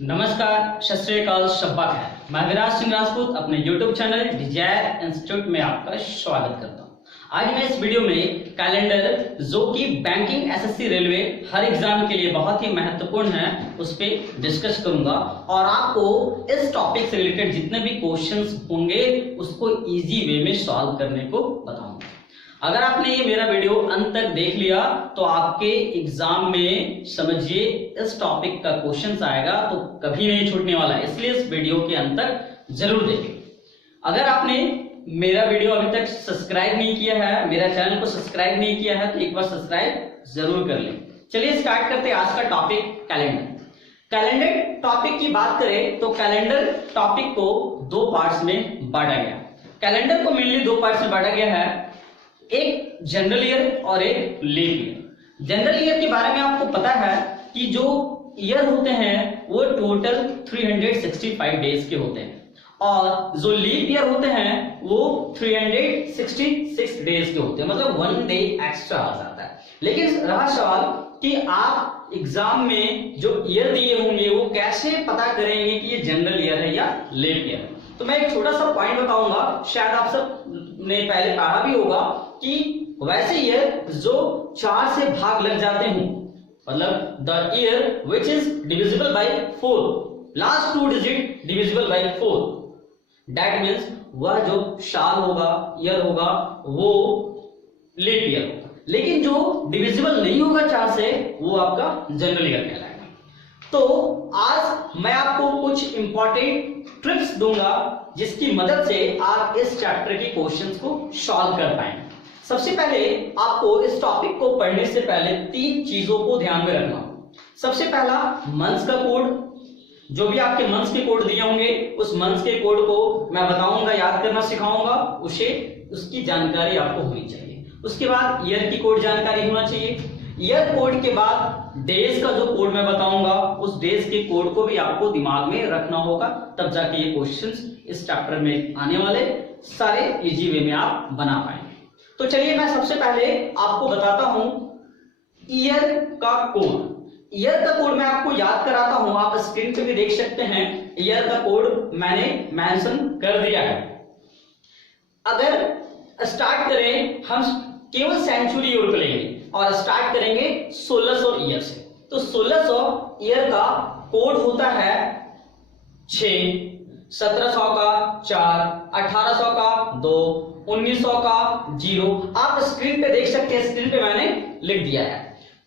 नमस्कार, सत श्री अकाल, शब्बा खैर। मैं विराज सिंह राजपूत अपने YouTube चैनल डिजायर इंस्टीट्यूट में आपका स्वागत करता हूं। आज मैं इस वीडियो में कैलेंडर जो कि बैंकिंग, एसएससी, रेलवे हर एग्जाम के लिए बहुत ही महत्वपूर्ण है, उस पर डिस्कस करूंगा और आपको इस टॉपिक से रिलेटेड जितने भी क्वेश्चंस होंगे उसको इजी वे में सॉल्व करने को बताऊंगा। अगर आपने ये मेरा वीडियो अंत तक देख लिया तो आपके एग्जाम में समझिए इस टॉपिक का क्वेश्चन आएगा तो कभी नहीं छूटने वाला है, इसलिए इस वीडियो के अंत तक जरूर देखें। अगर आपने मेरा वीडियो अभी तक सब्सक्राइब नहीं किया है, मेरा चैनल को सब्सक्राइब नहीं किया है, तो एक बार सब्सक्राइब जरूर कर लें। चलिए स्टार्ट करते हैं आज का टॉपिक कैलेंडर। कैलेंडर टॉपिक की बात करें तो कैलेंडर टॉपिक को दो पार्ट्स में बांटा गया। कैलेंडर को मेनली दो पार्ट्स में बांटा गया है, एक जनरल ईयर और एक लीप ईयर। जनरल ईयर के बारे में आपको पता है कि जो ईयर होते हैं वो टोटल 365 डेज के होते हैं और जो लीप ईयर होते हैं वो 366 डेज के होते हैं, मतलब 1 डे एक्स्ट्रा आ जाता है। लेकिन रहा सवाल कि आप एग्जाम में जो ईयर दिए होंगे वो कैसे पता करेंगे कि ये जनरल ईयर है या लीप ईयर है। तो मैं एक छोटा सा पॉइंट बताऊंगा, शायद आप सब ने पहले पढ़ा भी होगा कि वैसे ईयर जो 4 से भाग लग जाते हों, मतलब the year which is divisible by 4, last 2 digit divisible by 4, that means वह जो साल होगा, ईयर होगा, वो लीप ईयर होगा। लेकिन जो डिविजिबल नहीं होगा 4 से, वो आपका जनरल ईयर कहलाएगा। तो आज मैं आपको कुछ इंपॉर्टेंट ट्रिक्स दूंगा जिसकी मदद से आप इस चैप्टर के क्वेश्चंस को सॉल्व कर पाएंगे। सबसे पहले आपको इस टॉपिक को पढ़ने से पहले 3 चीजों को ध्यान में रखना। सबसे पहला मंथ्स का कोड, जो भी आपके मंथ्स के कोड दिए होंगे उस मंथ्स के कोड को मैं बताऊंगा, याद करना सिखाऊंगा, उसकी जानकारी आपको होनी चाहिए। उसके बाद ईयर की कोड जानकारी होना चाहिए। ईयर कोड के बाद डेज का जो कोड मैं बताऊंगा उस डेज के कोड को भी आपको दिमाग में रखना होगा, तब जाके ये क्वेश्चंस इस चैप्टर में आने वाले सारे इजी वे में आप बना पाएंगे। तो चलिए मैं सबसे पहले आपको बताता हूं ईयर का कोड। ईयर का कोड मैं आपको याद कराता हूं, आप स्क्रीन पे भी देख सकते हैं। ईयर का कोड मैंने मेंशन कर दिया है। अगर स्टार्ट करें, हम केवल सेंचुरी ईयर को लेंगे और स्टार्ट करेंगे 1600 ईयर से। तो 1600 ईयर का कोड होता है 6, 1700 का 4, 1800 का 2, 1900 का 0। आप स्क्रीन पे देख सकते हैं, स्क्रीन पे मैंने लिख दिया है।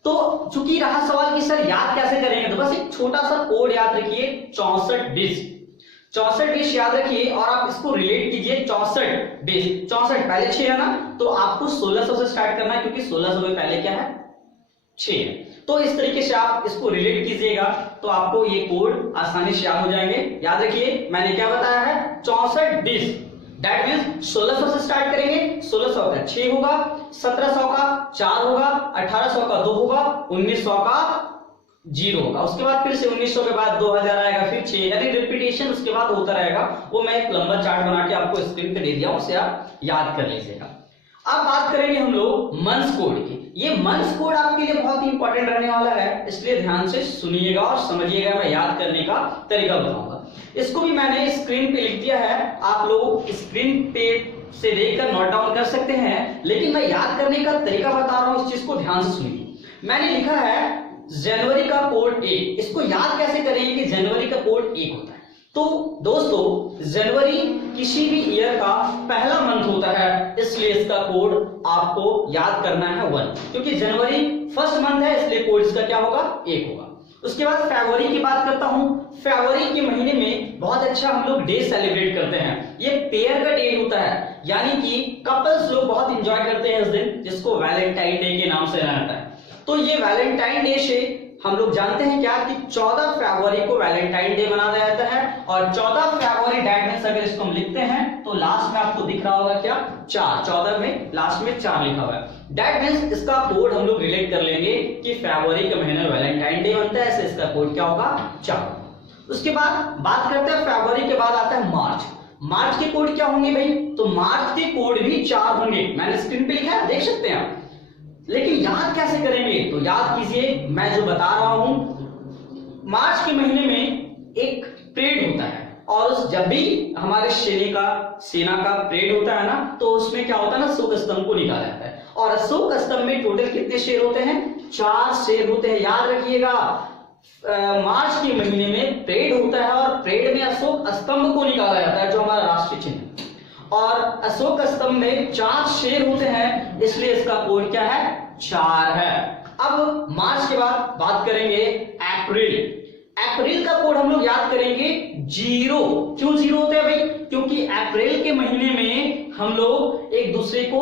तो चूंकि रहा सवाल कि सर याद कैसे करेंगे, तो बस एक छोटा सा कोड याद रखिए, 64 डिजिट। 64 डिजिट याद रखिए और आप इसको रिलेट कीजिए 64 डिजिट। 64 पहले 6 है ना, तो आपको 1600 से स्टार्ट करना है क्योंकि 1600 में पहले क्या है, 6 है। तो इस तरीके से आप इसको रिलेट कीजिएगा तो आपको ये कोड आसानी से याद हो जाएंगे। याद रखिए मैंने क्या बताया है, 64 डिजिट, दैट मींस 1600 से स्टार्ट करेंगे। 1600 का 6 होगा, 1700 का 4 होगा, 1800 का 2 होगा, 1900 का 0 होगा। उसके बाद फिर से 1900 के बाद 2000 आएगा, फिर 6, यानी रिपीटेशन उसके बाद होता रहेगा। वो मैं एक लंबा चार्ट बना के आपको स्क्रीन पे दे दिया हूं, उसे आप याद कर लीजिएगा। अब बात करेंगे हम लोग मंथ्स कोड की। ये मंथ्स कोड आपके लिए बहुत ही इंपॉर्टेंट रहने वाला है, इसलिए ध्यान से सुनिएगा और समझिएगा। मैं याद करने का तरीका बताऊंगा। इसको भी मैंने स्क्रीन पे लिख दिया है, आप लोग स्क्रीन पे से देखकर नोट डाउन कर सकते हैं, लेकिन मैं याद करने का तरीका बता रहा हूं, इस चीज को ध्यान से सुनिए। मैंने लिखा है जनवरी का कोड 1। इसको याद कैसे करेंगे कि जनवरी का कोड 1 होता है। तो दोस्तों जनवरी किसी भी ईयर का पहला मंथ होता है, इसलिए इसका कोड आपको याद करना है 1, क्योंकि जनवरी फर्स्ट मंथ है, इसलिए कोड इसका क्या होगा, 1 होगा। उसके बाद फरवरी की बात करता हूं। फरवरी के महीने में बहुत अच्छा हम लोग डे सेलिब्रेट करते हैं, ये पेयर का डे होता है, यानी कि कपल्स लोग बहुत एंजॉय करते हैं इस दिन, जिसको वैलेंटाइन डे के नाम से जाना जाता है। तो ये वैलेंटाइन डे से हम लोग जानते हैं क्या कि 14 फरवरी को वैलेंटाइन डे मनाया जाता है और 14 फरवरी दैट मींस अगर इसको हम लिखते हैं तो लास्ट में आपको दिख रहा होगा क्या, 4। 14 में लास्ट में 4 लिखा हुआ है, दैट मींस इसका कोड हम लोग रिलेट कर लेंगे कि फरवरी के महीने में वैलेंटाइन डे बनता है, इसलिए इसका कोड क्या होगा, 4। उसके बाद बात करते हैं फरवरी के बाद आता है मार्च। मार्च के कोड क्या होंगे भाई, तो मार्च के कोड भी 4 होंगे, मैंने स्क्रीन पे लिखा है, देख सकते हैं आप। लेकिन याद कैसे करेंगे, तो याद कीजिए मैं जो बता रहा हूं, मार्च के महीने में परेड होता है, और जब भी हमारे सेना का परेड होता है ना, तो उसमें क्या होता है ना, अशोक स्तंभ को निकाला जाता है। और अशोक स्तंभ में टोटल कितने शेर होते हैं? 4 शेर होते हैं। याद रखिएगा, मार्च के महीने में परेड होता है और परेड में अशोक स्तंभ को निकाला जाता है, जो हमारा राष्ट्रीय चिन्ह है। और अशोक स्तंभ में 4 शेर होते हैं, इसलिए इसका कोड क्या है? 4 है। अब मार्च के बाद बात करेंगे अप्रैल। अप्रैल का कोड हम लोग याद करेंगे 0। क्यों 0 होते हैं भाई? क्योंकि अप्रैल के महीने में हम लोग एक दूसरे को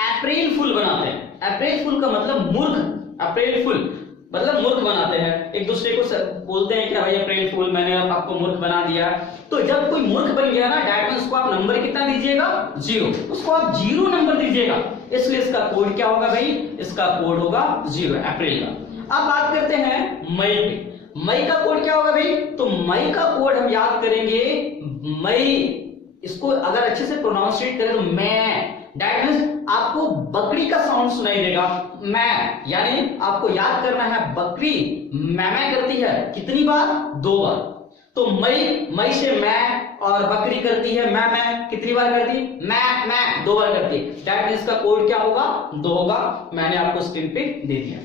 अप्रैल फुल बनाते हैं। अप्रैल फुल का मतलब मूर्ख, अप्रैल फुल मतलब मूर्ख बनाते हैं, एक दूसरे को बोलते हैं कि भाई अप्रैल फुल, मैंने आपको मूर्ख बना दिया। तो जब कोई मूर्ख बन गया ना, डेट मींस उसको आप नंबर कितना दीजिएगा? 0। उसको आप 0 नंबर दीजिएगा, इसलिए इसका कोड क्या होगा भाई? इसका कोड होगा 0, अप्रैल का। अब बात करते हैं मई पे। मई का कोड क्या होगा भाई? तो मई का कोड हम याद करेंगे मई, इसको अगर अच्छे से प्रोनाउंसिएट करें तो मैं, दैट मींस आपको बकरी का साउंड सुनाई देगा, मैं, यानी आपको याद करना है बकरी मैं करती है कितनी बार? 2 बार। तो मई से मैं और बकरी करती है मैं कितनी बार करती है? मैं 2 बार करती है। दैट मींस का कोड क्या होगा? 2 होगा। मैंने आपको स्क्रीन पे दे दिया।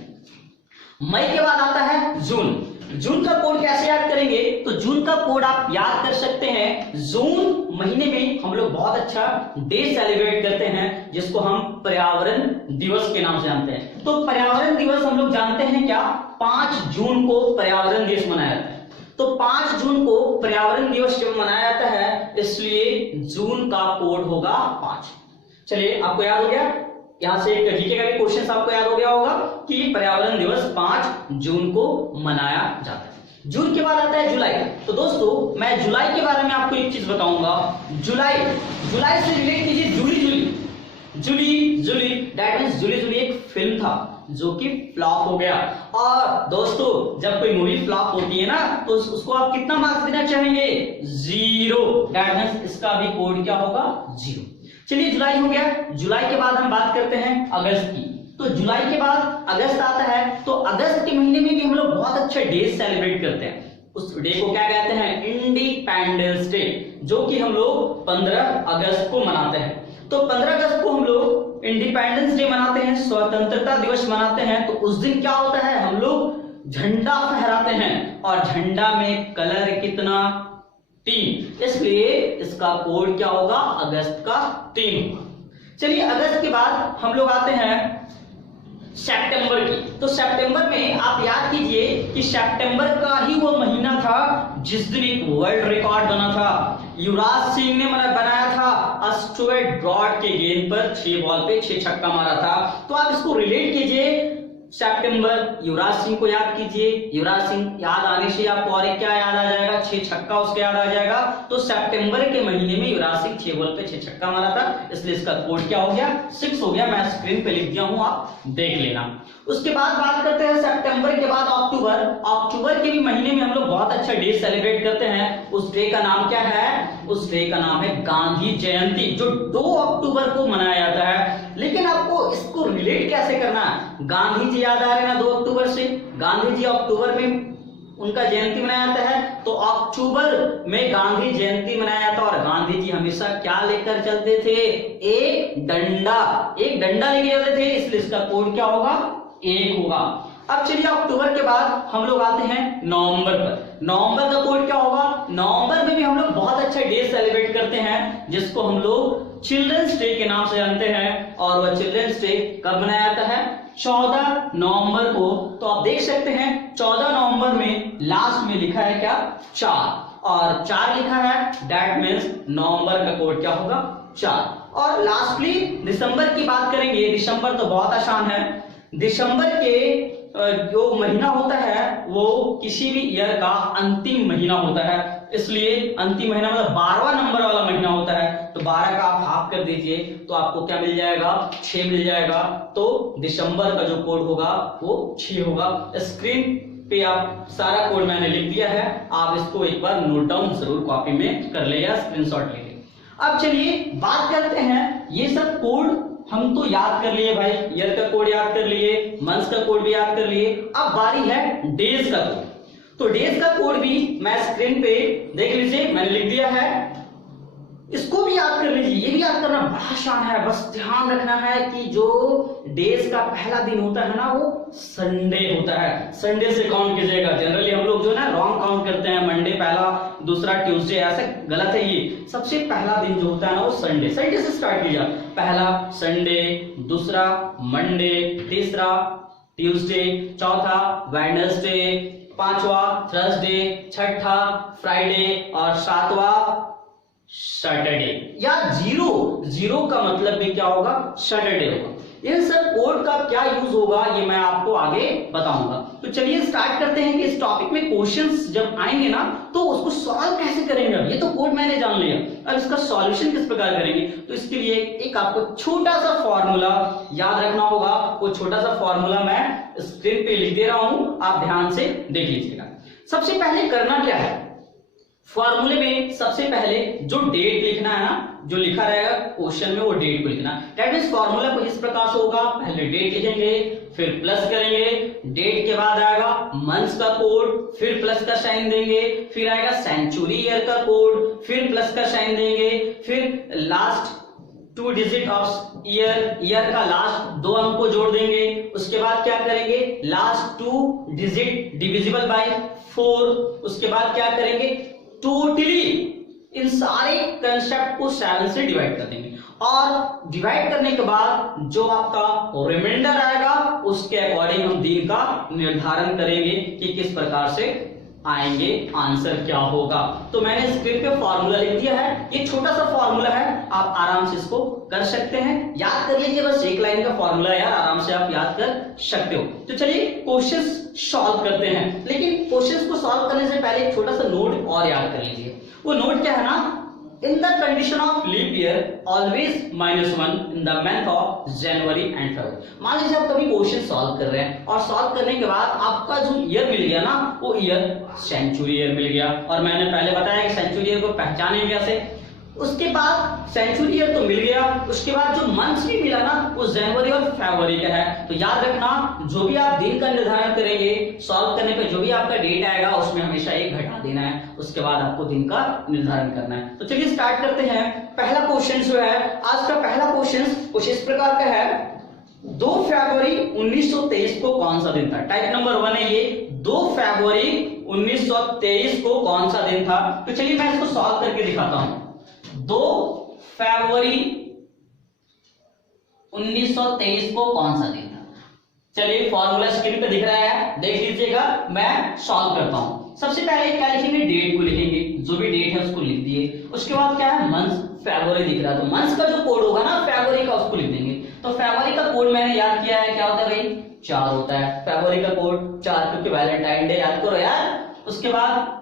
मई के बाद आता है जून। जून का कोड कैसे याद करेंगे? तो जून का कोड आप याद कर सकते हैं, जून महीने में हम लोग बहुत अच्छा डे सेलिब्रेट करते हैं, जिसको हम पर्यावरण दिवस के नाम से जानते हैं। तो पर्यावरण दिवस हम लोग जानते हैं क्या? 5 जून को पर्यावरण दिवस मनाया जाता है। तो 5 जून को पर्यावरण दिवस जब मनाया जाता है, इसलिए जून का कोड होगा 5। चलिए, आपको याद हो गया। यहां से एक जीके का भी क्वेश्चन आपको याद हो गया होगा कि पर्यावरण दिवस 5 जून को मनाया जाता है। जून के बाद आता है जुलाई। तो दोस्तों, मैं जुलाई के बारे में आपको एक चीज बताऊंगा। जुलाई से रिलेट कीजिए जूली, दैट मींस जूली एक फिल्म था जो कि फ्लॉप हो गया। और दोस्तों, जब कोई मूवी फ्लॉप होती है ना, तो उसको आप कितना मार्क्स देना चाहेंगे? 0। दैट मींस इसका भी कोड क्या होगा? 0। चलिए, जुलाई हो गया। जुलाई के बाद हम बात करते हैं अगस्त की। तो जुलाई के बाद अगस्त आता है। तो अगस्त के महीने में भी हम लोग बहुत अच्छा डे सेलिब्रेट करते हैं। उस डे को क्या कहते हैं? इंडिपेंडेंस डे, जो कि हम लोग 15 अगस्त को मनाते हैं। तो 15 अगस्त को हम लोग इंडिपेंडेंस डे मनाते हैं, स्वतंत्रता दिवस मनाते हैं। तो उस दिन क्या होता है? हम लोग झंडा फहराते हैं, और झंडा में कलर कितना? 3, इसलिए इसका कोड क्या होगा? अगस्त का 3। चलिए, अगस्त के बाद हम लोग आते हैं सितंबर की। तो सितंबर में आप याद कीजिए कि सितंबर का ही वो महीना था जिस दिन एक वर्ल्ड रिकॉर्ड बना था। युवराज सिंह ने बनाया था, स्टुअर्ट ब्रॉड के गेंद पर 6 बॉल पे 6 छक्का मारा था। तो आप इसको रिलेट कीजिए सितंबर, युवराज सिंह को याद कीजिए। युवराज सिंह याद आने से आपको और एक क्या याद आ जाएगा? 6 छक्का उसके याद आ जाएगा। तो सितंबर के महीने में युवराज सिंह 6 बॉल पे 6 छक्का मारा था, इसलिए इसका कोड क्या हो गया? 6 हो गया। मैं स्क्रीन पे लिख दिया हूं, आप देख लेना। उसके बाद बात करते हैं सितंबर के बाद अक्टूबर। अक्टूबर के भी महीने में हम लोग बहुत अच्छा डे सेलिब्रेट करते हैं। उस डे का नाम क्या है? उस डे का नाम है गांधी जयंती, जो 2 अक्टूबर को मनाया जाता है। लेकिन आपको इसको रिलेट कैसे करना है? गांधी जी याद आ रहे हैं ना 2 अक्टूबर से? गांधी जी अक्टूबर में उनका जयंती मनाया जाता है। तो अक्टूबर में गांधी जयंती मनाया जाता है। और गांधी जी हमेशा क्या लेकर चलते थे? एक डंडा लेके चलते थे, इसलिए इसका कोड क्या होगा? 1 होगा। अब चलिए, अक्टूबर के बाद हम लोग आते हैं नवंबर पर। नवंबर का कोड क्या होगा? नवंबर में भी हम लोग बहुत अच्छा डे सेलिब्रेट करते हैं, जिसको हम लोग चिल्ड्रंस डे के नाम से जानते हैं। और वह चिल्ड्रंस डे कब मनाया जाता है? 14 नवंबर को। तो आप देख सकते हैं 14 नवंबर में लास्ट में लिखा है क्या? 4, और 4 लिखा है, दैट मींस नवंबर का कोड क्या होगा? 4। और लास्टली दिसंबर की बात करेंगे। दिसंबर तो बहुत आसान है। दिसंबर के जो महीना होता है वो किसी भी ईयर का अंतिम महीना होता है, इसलिए अंतिम महीना मतलब 12वां नंबर वाला महीना होता है। तो 12 का आप हाफ कर दीजिए तो आपको क्या मिल जाएगा? 6 मिल जाएगा। तो दिसंबर का जो कोड होगा वो 6 होगा। स्क्रीन पे आप सारा कोड मैंने लिख दिया है, आप इसको एक बार नोट डाउन जरूर कॉपी में कर ले या स्क्रीनशॉट ले ले। अब चलिए बात करते हैं, ये सब कोड हम तो याद कर लिए भाई, ईयर का कोड याद कर लिए, मंथ्स का कोड भी याद कर लिए। अब बारी है डेज का कोड। तो डेज का कोड भी मैं स्क्रीन पे देख लीजिए, मैंने लिख दिया है, इसको भी याद कर लीजिए। ये भी याद करना बड़ा आसान है, बस ध्यान रखना है कि जो डेज का पहला दिन होता है ना वो संडे होता है, संडे से काउंट कीजिएगा। जनरली हम लोग जो है ना रॉन्ग काउंट करते हैं, मंडे पहला, दूसरा ट्यूसडे, ऐसे गलत है। ये सबसे पहला दिन जो होता है ना वो संडे, संडे से स्टार्ट कीजिए। पहला संडे, दूसरा मंडे, तीसरा ट्यूसडे, चौथा वेडनेसडे, पांचवा थर्सडे, छठा फ्राइडे और सातवां सैटरडे। या जीरो, जीरो का मतलब भी क्या होगा, सैटरडे होगा। इन सब कोड का क्या यूज होगा ये मैं आपको आगे बताऊंगा। तो चलिए स्टार्ट करते हैं कि इस टॉपिक में क्वेश्चंस जब आएंगे ना तो उसको सॉल्व कैसे करेंगे। अब ये तो कोड मैंने जान लिया, अब इसका सॉल्यूशन किस प्रकार करेंगे। तो इसके लिए एक आपको छोटा सा फॉर्मूला याद रखना होगा। वो छोटा सा फॉर्मूला मैं स्क्रीन पे लिख दे रहा हूं, आप ध्यान से देख लीजिएगा। सबसे पहले करना क्या है, फॉर्मूले में सबसे पहले जो डेट लिखना है ना, जो लिखा रहेगा क्वेश्चन में वो डेट को लिखना। दैट मींस फॉर्मूला को इस प्रकार से होगा, पहले डेट लिखेंगे, फिर प्लस करेंगे, डेट के बाद आएगा मंथ्स का कोड, फिर प्लस का साइन देंगे, फिर आएगा सेंचुरी ईयर का कोड, फिर प्लस का साइन देंगे, फिर last 2 digit of year, year का लास्ट 2 अंक को जोड़ देंगे। उसके बाद क्या करेंगे, लास्ट 2 डिजिट डिविजिबल बाय 4। उसके बाद क्या करेंगे, टोटली इन सारे कंसेप्ट को 7 से डिवाइड कर देंगे और डिवाइड करने के बाद जो आपका रिमाइंडर आएगा उसके अकॉर्डिंग हम दिन का निर्धारण करेंगे कि किस प्रकार से आएंगे, आंसर क्या होगा। तो मैंने स्क्रीन पे फॉर्मूला लिख दिया है, ये छोटा सा फॉर्मूला है, आप आराम से इसको कर सकते हैं, याद कर लीजिए। बस एक लाइन का फॉर्मूला यार, आराम से आप याद कर सकते हो। तो चलिए क्वेश्चंस सॉल्व करते हैं, लेकिन क्वेश्चंस को सॉल्व करने से पहले एक छोटा सा नोट और याद कर लीजिए। वो नोट क्या है ना, in the condition of leap year always -1 in the month of January and February। मान लीजिए आप कभी क्वेश्चन सॉल्व कर रहे हैं और सॉल्व करने के बाद आपका जो ईयर मिल गया ना वो ईयर सेंचुरी ईयर मिल गया, और मैंने पहले बताया कि सेंचुरी ईयर को पहचानेंगे कैसे। उसके बाद सेंचुरी ईयर तो मिल गया, उसके बाद जो मंथ्स भी मिला ना वो जनवरी और फरवरी का है। तो याद रखना, जो भी आप दिन का निर्धारण करेंगे सॉल्व करने पे, जो भी आपका डेट आएगा उसमें हमेशा 1 घटा देना है, उसके बाद आपको दिन का निर्धारण करना है। तो चलिए स्टार्ट करते हैं। पहला क्वेश्चन जो है आज का, पहला क्वेश्चन कुछ इस प्रकार का है, 2 फरवरी 1923 को कौन सा दिन था। टाइप नंबर 1 है ये, 2 फरवरी 1923 को कौन सा दिन था। तो चलिए मैं इसको सॉल्व करके दिखाता हूं। 2 फरवरी 1923 को कौन सा दिन था। चलिए फॉर्मूला स्क्रीन पे दिख रहा है, देख लीजिएगा, मैं सॉल्व करता हूं। सबसे पहले क्या लिखेंगे, डेट को लिखेंगे, जो भी डेट है उसको लिख दिए। उसके बाद क्या है, मंथ, फरवरी दिख रहा है तो मंथ का जो कोड होगा ना फरवरी का उसको लिख देंगे। तो फरवरी का कोड मैंने याद किया है, क्या होता है भाई, 4 होता है। फरवरी का कोड 4, क्योंकि वैलेंटाइन डे याद करो यार। उसके बाद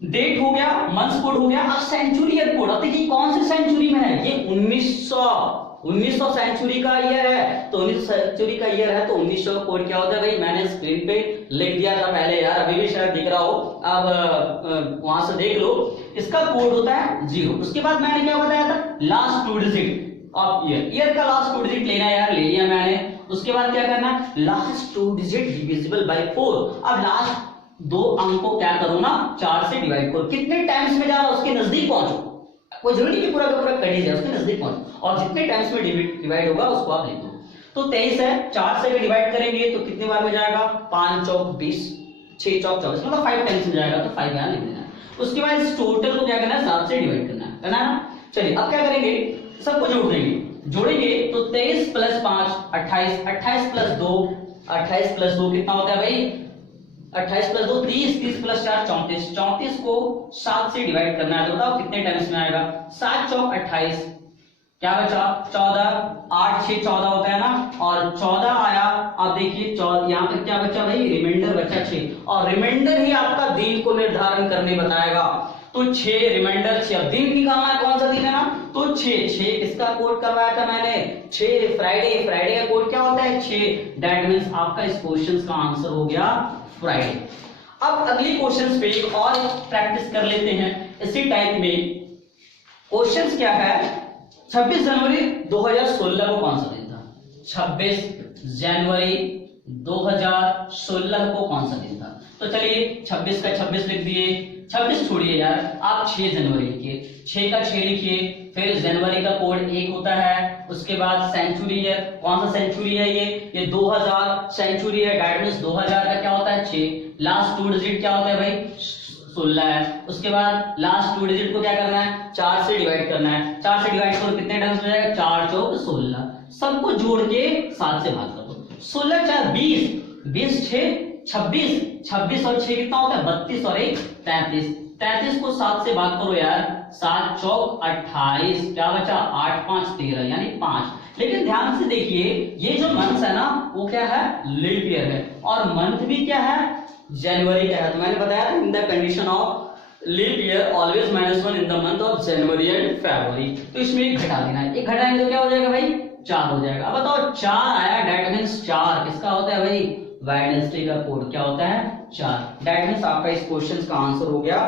डेट हो गया, मंथ्स कोड हो गया। अब सेंचुरी ईयर कोड, अब देखिए कौन सी सेंचुरी में है, ये 1900 सेंचुरी का ईयर है। तो 1900 सेंचुरी का ईयर है तो 1900 कोड क्या होता है भाई, मैंने स्क्रीन पे लिख दिया था पहले यार, अभी भी शायद दिख रहा हो, अब वहां से देख लो। इसका कोड होता है 0। उसके बाद मैंने क्या बताया था, last 2 digit of year, year का लास्ट 2 डिजिट लेना है यार, ले लिया मैंने। उसके बाद क्या करना, लास्ट 2 डिजिट डिविजिबल बाय 4। अब लास्ट 2 अंक को क्या करो ना, 4 से डिवाइड करो। कितने टाइम्स में जा रहा है उसके नजदीक पहुंचो, कोई जरूरी नहीं पूरा का पूरा कर ही जाए, उसके नजदीक पहुंचो, और जितने टाइम्स में डिवाइड होगा उसको आप लिख दो। तो 23 है, 4 से डिवाइड करेंगे तो कितने बार में जाएगा, 5 चौक 20, 6 चौक 24, मतलब 5 टाइम्स में जाएगा, तो 5 यहां लिख देना है। उसके बाद इस टोटल को क्या करना है, 7 से डिवाइड करना है ना। चलिए अब क्या करेंगे, सबको जोड़ देंगे, जोड़ेंगे तो 23 + 5 28, 28 + 2 28 + 2 कितना होता है भाई, 28 + 2 30, 30 + 4 34, 34 को 7 से डिवाइड करना है। तो बताओ कितने टाइम्स में आएगा, 7 चौक 28, क्या बचा 14, 8 6 14 होता है ना, और 14 आया। अब देखिए यहाँ पर क्या बचा भाई, रिमाइंडर बचा 6, और रिमाइंडर ही आपका दिन को निर्धारण करने बताएगा। तो 6 रिमाइंडर 6, अब दिन निकालना है कौन सा दिन है ना, तो 6 किसका कोड करवाया था मैंने, 6 फ्राइडे, फ्राइडे का कोड क्या होता है 6। दैट मींस आपका इस क्वेश्चन का आंसर हो गया फ्राइडे। अब अगली क्वेश्चन पे और प्रैक्टिस कर लेते हैं इसी टाइप में। क्वेश्चन क्या है, 26 जनवरी 2016 को कौन सा दिन था। 26 जनवरी 2016 को कौन सा दिन था। तो चलिए 26 का 26 लिख दिए, 26 छोड़िए यार, आप 6 जनवरी लिखिए, 6 का 6 लिखिए, फिर जनवरी का कोड 1 होता है, उसके बाद सेंचुरी है, कौन सा सेंचुरी है ये 2000 सेंचुरी है, दैट मींस 2000 का क्या होता है 6, लास्ट 2 डिजिट क्या होता है भाई 16 है, उसके बाद लास्ट 2 डिजिट को क्या करना है 4 से डिवाइड करना है, 4 से डिवाइड करो कितने टाइम्स हो जाएगा 4 चौक 16, सबको जोड़ के 7 से भाग कर दो, 16 4 20, 20 6 26, 26 और 6 कितना होता है 32 और 1 33, 33 को 7 से भाग करो यार, 7 चौक 28, क्या बचा 8 5 13 यानी 5। लेकिन ध्यान से देखिए ये जो मंथ है ना वो क्या है लीप ईयर है, और मंथ भी क्या है जनवरी का है। तो मैंने बताया था in the condition of leap year always -1 in the month of January and February, तो इसमें एक घटा देना है, एक घटाएंगे तो क्या हो जाएगा भाई 4 हो जाएगा। अब बताओ 4 आया, दैट मींस 4 किसका होता है भाई वेडनेसडे का कोड क्या होता है 4, दैट मींस आपका इस क्वेश्चन का आंसर हो गया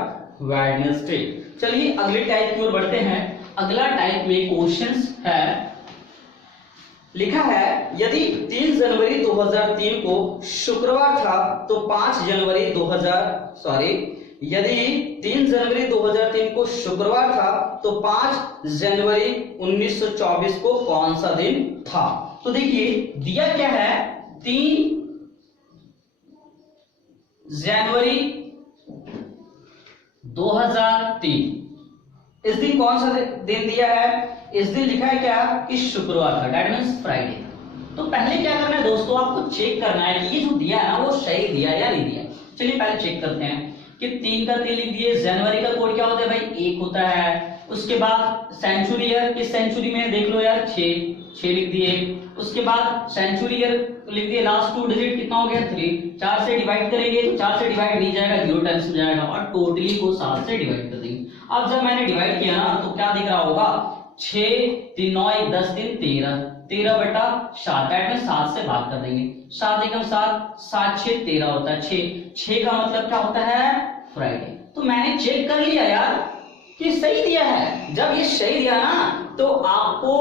वेडनेसडे। चलिए अगले टाइप की ओर बढ़ते हैं। अगला टाइप में क्वेश्चंस है, लिखा है यदि 3 जनवरी 2003 को शुक्रवार था तो 5 जनवरी 2000 यदि 3 जनवरी 2003 को शुक्रवार था तो 5 जनवरी 1924 को कौन सा दिन था। तो देखिए दिया क्या है 3 जनवरी 2003, इस दिन कौन सा दिन दिया है, इस दिन लिखा है क्या कि शुक्रवार था, दैट मींस फ्राइडे। तो पहले क्या करना है दोस्तों आपको चेक करना है कि ये जो दिया है ना वो सही दिया या नहीं दिया। चलिए पहले चेक करते हैं कि 3 का 3 लिख दिए, जनवरी का कोड क्या होता है भाई 1 होता है, उसके बाद सेंचुरी ईयर, किस सेंचुरी में देख लो यार 6 लिख दिए, उसके बाद सेंचुरी ईयर लिख दिए, लास्ट 2 डिजिट कितना हो गया 3, 4 से डिवाइड करेंगे तो 4 से डिवाइड नहीं जाएगा 0 टाइम्स में जाएगा, और टोटली को 7 से डिवाइड कर देंगे। अब जब मैंने डिवाइड किया ना तो क्या दिख रहा होगा 6 3 9 1 10 3 13, 13 बटा 7, दैट में 7 से भाग कर देंगे, 7 एकम 7, 7 6 13 होता है, 6 का मतलब क्या होता है फ्राइडे। तो मैंने चेक कर लिया यार कि सही दिया है। जब ये सही दिया ना तो आपको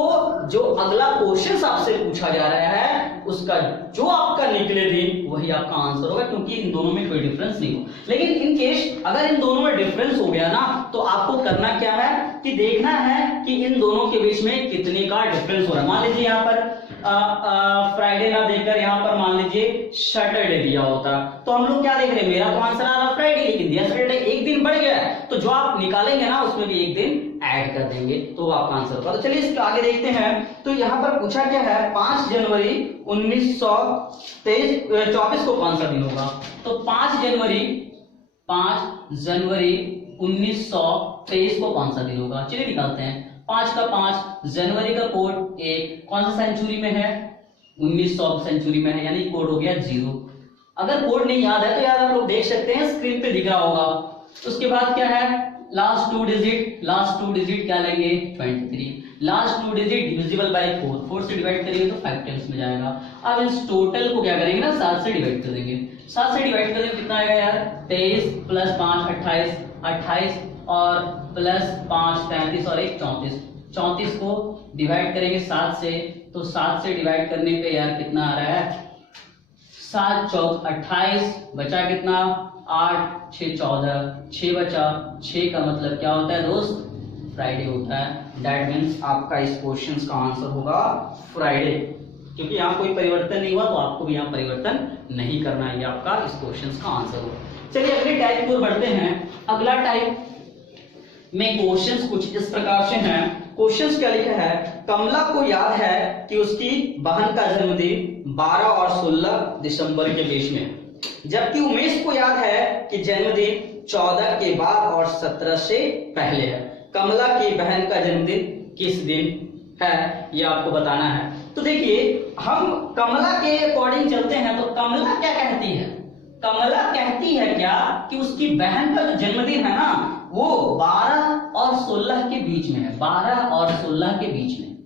जो अगला क्वेश्चन आपसे पूछा जा रहा है उसका जो आपका निकले दिन वही आपका आंसर होगा, क्योंकि इन दोनों में कोई डिफरेंस नहीं हो। लेकिन इन केस अगर इन दोनों में डिफरेंस हो गया ना तो आपको करना क्या है कि देखना है कि इन दोनों के बीच में कितने का डिफरेंस हो रहा है। मान लीजिए यहाँ पर फ्राइडे ना देखकर यहाँ पर मान लीजिए सैटरडे दिया होता तो हम लोग क्या देख रहे हैं, मेरा तो आंसर आ रहा फ्राइडे, लेकिन दिया सैटरडे, एक दिन बढ़ गया है तो जो आप निकालेंगे ना उसमें भी एक दिन ऐड कर देंगे तो आपका आंसर होगा। तो चलिए इसके आगे देखते हैं। तो यहाँ पर पूछा क्या है 5 जनवरी 1924 को कौन सा दिन होगा। तो 5 जनवरी 1923 को कौन सा दिन होगा, चलिए निकालते हैं। 5 का 5, जनवरी का कोड 1, कौन सा सेंचुरी में है 1900 सेंचुरी में है, यानी कोड हो गया 0। अगर कोड नहीं याद है तो यार आप लोग देख सकते हैं स्क्रीन पे दिख रहा होगा। उसके बाद क्या है लास्ट 2 डिजिट क्या लेंगे 23, लास्ट 2 डिजिट डिविजिबल बाय 4 से डिवाइड करेंगे तो 5 टाइम्स में जाएगा। अब इस टोटल को क्या करेंगे ना 7 से डिवाइड कर देंगे, 7 से डिवाइड करेंगे कितना आएगा यार 23 प्लस 5 28 और प्लस 5 33 और 1 34, 34 को डिवाइड करेंगे 7 से तो 7 से डिवाइड करने पे यार कितना आ रहा है 7 चौक 28, बचा कितना 8 6 14, 6 बचा, 6 का मतलब क्या होता है दोस्त फ्राइडे होता है। दैट मीन्स आपका इस क्वेश्चन का आंसर होगा फ्राइडे, क्योंकि यहाँ कोई परिवर्तन नहीं हुआ तो आपको भी यहाँ परिवर्तन नहीं करना है, ये आपका इस क्वेश्चन का आंसर होगा। चलिए अगले टाइप की ओर बढ़ते हैं। अगला टाइप में क्वेश्चंस कुछ इस प्रकार से हैं। क्वेश्चंस क्या लिखा है, कमला को याद है कि उसकी बहन का जन्मदिन 12 और 16 दिसंबर के बीच में, जबकि उमेश को याद है कि जन्मदिन 14 के बाद और 17 से पहले है। कमला की बहन का जन्मदिन किस दिन है ये आपको बताना है। तो देखिए हम कमला के अकॉर्डिंग चलते हैं तो कमला क्या कहती है, कमला कहती है क्या कि उसकी बहन का जो जन्मदिन है ना वो 12 और 16 के बीच में है, 12 और 16 के बीच में,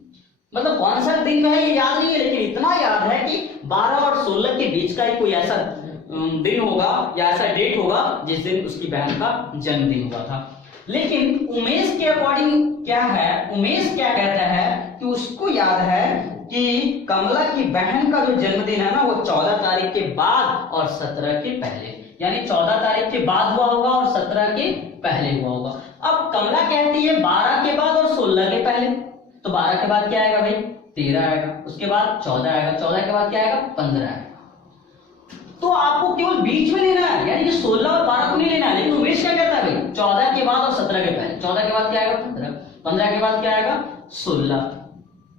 मतलब कौन सा दिन में है ये याद नहीं है, लेकिन इतना याद है कि 12 और 16 के बीच का ही कोई ऐसा दिन होगा या ऐसा डेट होगा जिस दिन उसकी बहन का जन्मदिन हुआ था। लेकिन उमेश के अकॉर्डिंग क्या है, उमेश क्या कहता है कि उसको याद है कि कमला की बहन का जो जन्मदिन है ना वो 14 तारीख के बाद और 17 के पहले, यानी 14 तारीख के बाद हुआ होगा और 17 के पहले हुआ होगा। अब कमला कहती है 12 के बाद और 16 के पहले, तो 12 के बाद क्या आएगा भाई 13 आएगा, उसके बाद 14 आएगा, 14 के बाद क्या आएगा 15 आएगा। तो आपको केवल बीच में लेना है, यानी कि 16 और 12 को नहीं लेना है। लेकिन उमेश क्या कहता है भाई 14 के बाद और 17 के पहले, 14 के बाद क्या आएगा 15, 15 के बाद क्या आएगा 16,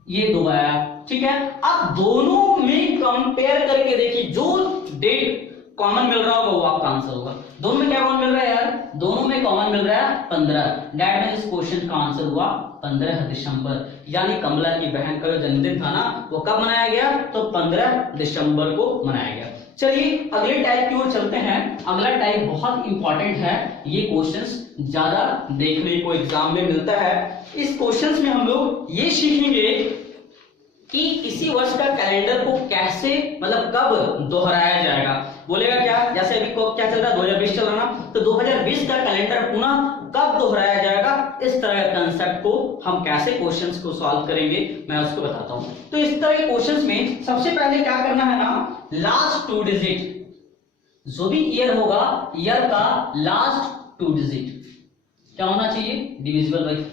ये दो आया, ठीक है। अब दोनों में कंपेयर करके देखिए, जो डेट कॉमन मिल रहा होगा वो आपका आंसर होगा। दोनों में क्या कॉमन मिल रहा है यार, दोनों में कॉमन मिल रहा है 15, दैट मींस इस क्वेश्चन का आंसर हुआ 15 दिसंबर, यानी कमला की बहन का जो जन्मदिन था ना वो कब मनाया गया, तो 15 दिसंबर को मनाया गया। चलिए अगले टाइप की ओर चलते हैं। अगला टाइप बहुत इंपॉर्टेंट है, ये क्वेश्चंस ज्यादा देखने को एग्जाम में मिलता है। इस क्वेश्चंस में हम लोग ये सीखेंगे कि इसी वर्ष का कैलेंडर को कैसे, मतलब कब दोहराया जाएगा। बोलेगा क्या, जैसे अभी को क्या चल रहा है 2020 चल रहा ना, तो 2020 का कैलेंडर पुनः कब दोहराया जाएगा, इस तरह के कंसेप्ट को हम कैसे क्वेश्चंस को सॉल्व करेंगे मैं उसको बताता हूं। तो इस तरह के क्वेश्चंस में सबसे पहले क्या करना है ना, लास्ट 2 डिजिट, जो भी ईयर होगा ईयर का लास्ट 2 डिजिट क्या होना चाहिए, डिविजिबल बाय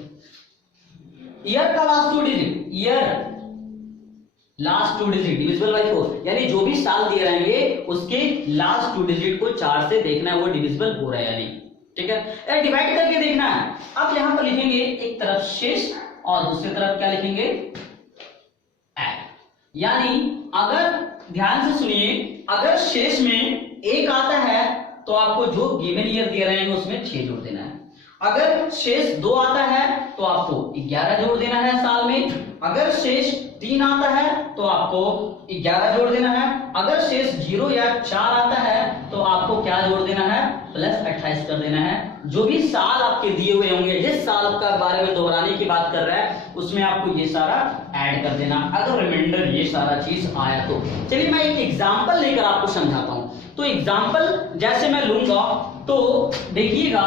ईयर का last 2 digit, year last 2 digit divisible by 4, यानी जो भी साल दिए रहेंगे उसके लास्ट 2 डिजिट को 4 से देखना है वो डिविजिबल हो रहा है या नहीं, ठीक है। डिवाइड करके देखना है। अब यहां पर लिखेंगे एक तरफ शेष और दूसरी तरफ क्या लिखेंगे ऐड, यानी अगर ध्यान से सुनिए, अगर शेष में 1 आता है तो आपको जो गिवन ईयर दे रहे हैं उसमें 6 जोड़ देना है। अगर शेष 2 आता है तो आपको 11 जोड़ देना है साल में। अगर शेष 3 आता है तो आपको 11 जोड़ देना है। अगर शेष 0 या 4 आता है तो आपको क्या जोड़ देना है, प्लस 28 कर देना है। जो भी साल आपके दिए हुए होंगे, जिस साल का बारे में दोहराने की बात कर रहा है उसमें आपको ये सारा ऐड कर देना, अगर रिमाइंडर ये सारा चीज आया तो। चलिए मैं एक एग्जांपल लेकर आपको समझाता हूं। तो एग्जांपल जैसे मैं लूंगा तो देखिएगा,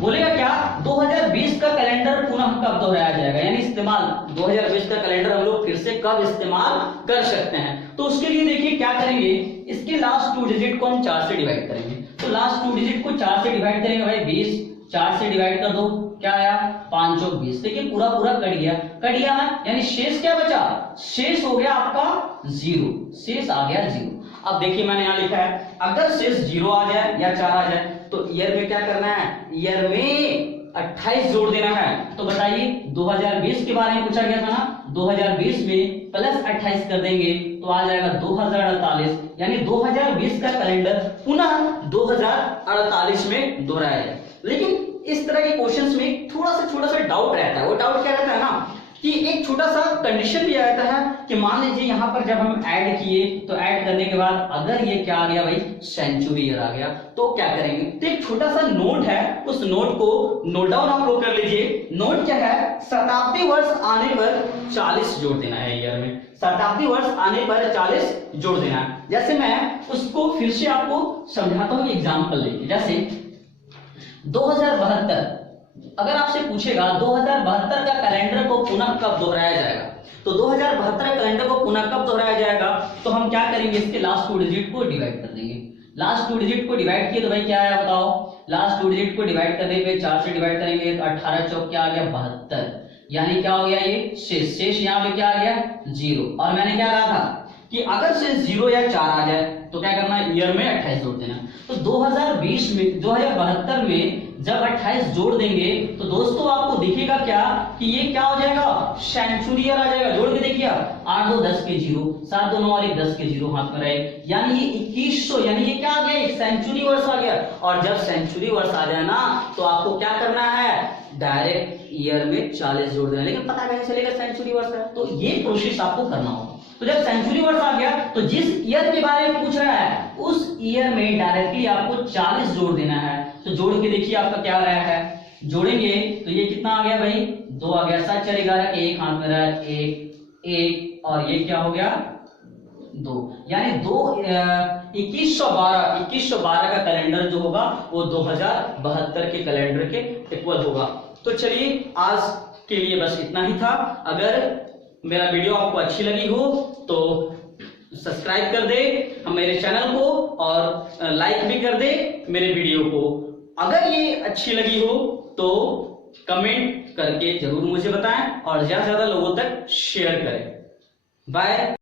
बोलेगा क्या 2020 का कैलेंडर पुनः कब दोहराया जाएगा, यानी इस्तेमाल 2020 का कैलेंडर हम लोग फिर से कब इस्तेमाल कर सकते हैं। तो उसके लिए देखिए क्या करेंगे, इसके लास्ट 2 डिजिट को हम 4 से डिवाइड करेंगे। तो लास्ट 2 डिजिट को 4 से डिवाइड करेंगे भाई 20, 4 से डिवाइड कर दो, क्या आया 5 और 20। देखिए पूरा पूरा कट गया ना, यानी शेष क्या बचा, शेष हो गया आपका 0, शेष आ गया 0। अब देखिए मैंने यहां लिखा है अगर शेष 0 आ जाए या 4 आ जाए तो ईयर में क्या करना है, ईयर में 28 जोड़ देना है। तो बताइए 2020 के बारे में पूछा गया था ना, 2020 में प्लस 28 कर देंगे तो आ जाएगा 2048, यानी 2020 का कैलेंडर पुनः 2048 में दोहराया जाए। लेकिन इस तरह के क्वेश्चंस में थोड़ा सा डाउट रहता है। वो डाउट क्या रहता है ना कि एक छोटा सा कंडीशन भी आता है कि मान लीजिए यहाँ पर जब हम ऐड किए तो ऐड करने के बाद अगर ये क्या आ गया भाई सेंचुरी ईयर आ गया तो क्या करेंगे। तो एक छोटा सा नोट है, उस नोट को नोट डाउन आप लोग कर लीजिए। नोट क्या है, शताब्दी वर्ष आने पर 40 जोड़ देना है ईयर में, शताब्दी वर्ष आने पर 40 जोड़ देना है। जैसे मैं उसको फिर से आपको समझाता हूँ एग्जाम्पल लेके। जैसे 2072, अगर आपसे पूछेगा 2072 का कैलेंडर को पुनः कब दोहराया जाएगा, तो 2072 कैलेंडर को पुनः कब दोहराया जाएगा, तो हम क्या करेंगे, इसके लास्ट 2 डिजिट को डिवाइड कर देंगे। लास्ट 2 डिजिट को डिवाइड किए तो भाई क्या आया बताओ, लास्ट 2 डिजिट को डिवाइड करने पे 4 से डिवाइड करेंगे तो 18 चौक क्या आ गया 72, यानी क्या हो गया ये शेष यहाँ पे क्या आ गया 0। और मैंने क्या कहा था कि अगर शेष 0 या 4 आ जाए तो क्या करना है, ईयर में 28 जोड़ देना। तो 2020 में 2072 में जब 28 जोड़ देंगे तो दोस्तों आपको दिखेगा क्या कि ये क्या हो जाएगा, सेंचुरी ईयर आ जाएगा। जोड़ के देखिए आप 8 2 10 के 0, 7 2 9 और 1 10 के 0 हाथ में रहे, यानी ये 2100, यानी ये क्या आ गया, एक सेंचुरी वर्ष आ गया। और जब सेंचुरी वर्ष आ जाए ना तो आपको क्या करना है, डायरेक्ट ईयर में 40 जोड़ देना। लेकिन पता कैसे चलेगा सेंचुरी वर्ष है, तो ये प्रोसेस आपको करना होगा। तो जब सेंचुरी वर्ष आ गया तो जिस ईयर के बारे में पूछ रहा है उस ईयर में डायरेक्टली आपको 40 जोड़ देना है। तो जोड़ के देखिए आपका क्या रहा है, जोड़ेंगे तो ये कितना आ गया भाई 2 आ गया, 7 4 11 एक हाथ में रहा 1 और ये क्या हो गया 2, यानी 2112 का कैलेंडर जो होगा वो 2072 के कैलेंडर के इक्वल होगा। तो चलिए आज के लिए बस इतना ही था। अगर मेरा वीडियो आपको अच्छी लगी हो तो सब्सक्राइब कर दे हम मेरे चैनल को और लाइक भी कर दे मेरे वीडियो को। अगर ये अच्छी लगी हो तो कमेंट करके जरूर मुझे बताएं और ज्यादा से ज्यादा लोगों तक शेयर करें। बाय।